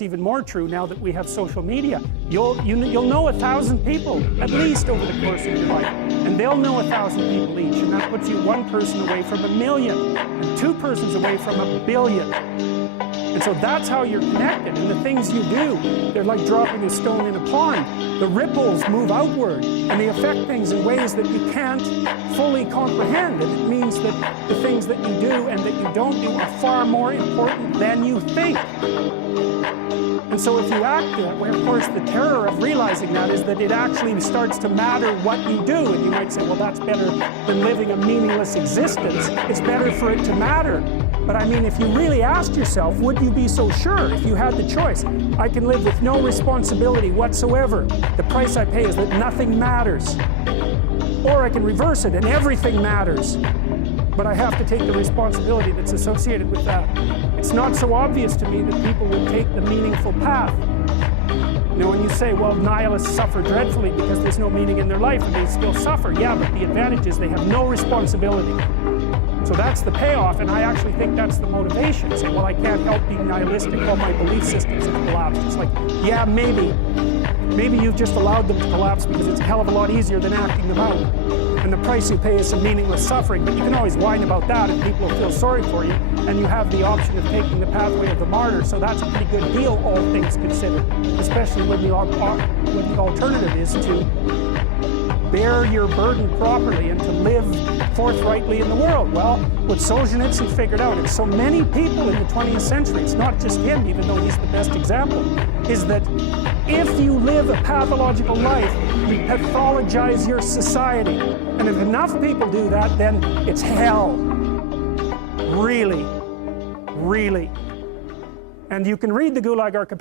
that's even more true now that we have social media. You'll know 1,000 people, at least, over the course of your life. And they'll know 1,000 people each. And that puts you one person away from 1,000,000. And two persons away from 1,000,000,000. And so that's how you're connected. And the things you do, they're like dropping a stone in a pond. The ripples move outward, and they affect things in ways that you can't fully comprehend. And it means that the things that you do and that you don't do are far more important than you think. And so if you act that way, of course, the terror of realizing that is that it actually starts to matter what you do. And you might say, well, that's better than living a meaningless existence. It's better for it to matter. But I mean, if you really asked yourself, would you be so sure if you had the choice? I can live with no responsibility whatsoever. The price I pay is that nothing matters. Or I can reverse it and everything matters. But I have to take the responsibility that's associated with that. It's not so obvious to me that people will take the meaningful path. You know, when you say, well, nihilists suffer dreadfully because there's no meaning in their life and they still suffer. Yeah, but the advantage is they have no responsibility. So that's the payoff, and I actually think that's the motivation. Say, well, I can't help being nihilistic, all my belief systems have collapsed. It's like, yeah, maybe you've just allowed them to collapse because it's a hell of a lot easier than acting them out. And the price you pay is some meaningless suffering, but you can always whine about that and people will feel sorry for you, and you have the option of taking the pathway of the martyr, so that's a pretty good deal, all things considered, especially when the alternative is to bear your burden properly and to live forthrightly in the world. Well, what Solzhenitsyn figured out, and so many people in the 20th century, it's not just him, even though he's the best example, is that if you live a pathological life, you pathologize your society. And if enough people do that, then it's hell. Really, really. And you can read the Gulag Archipelago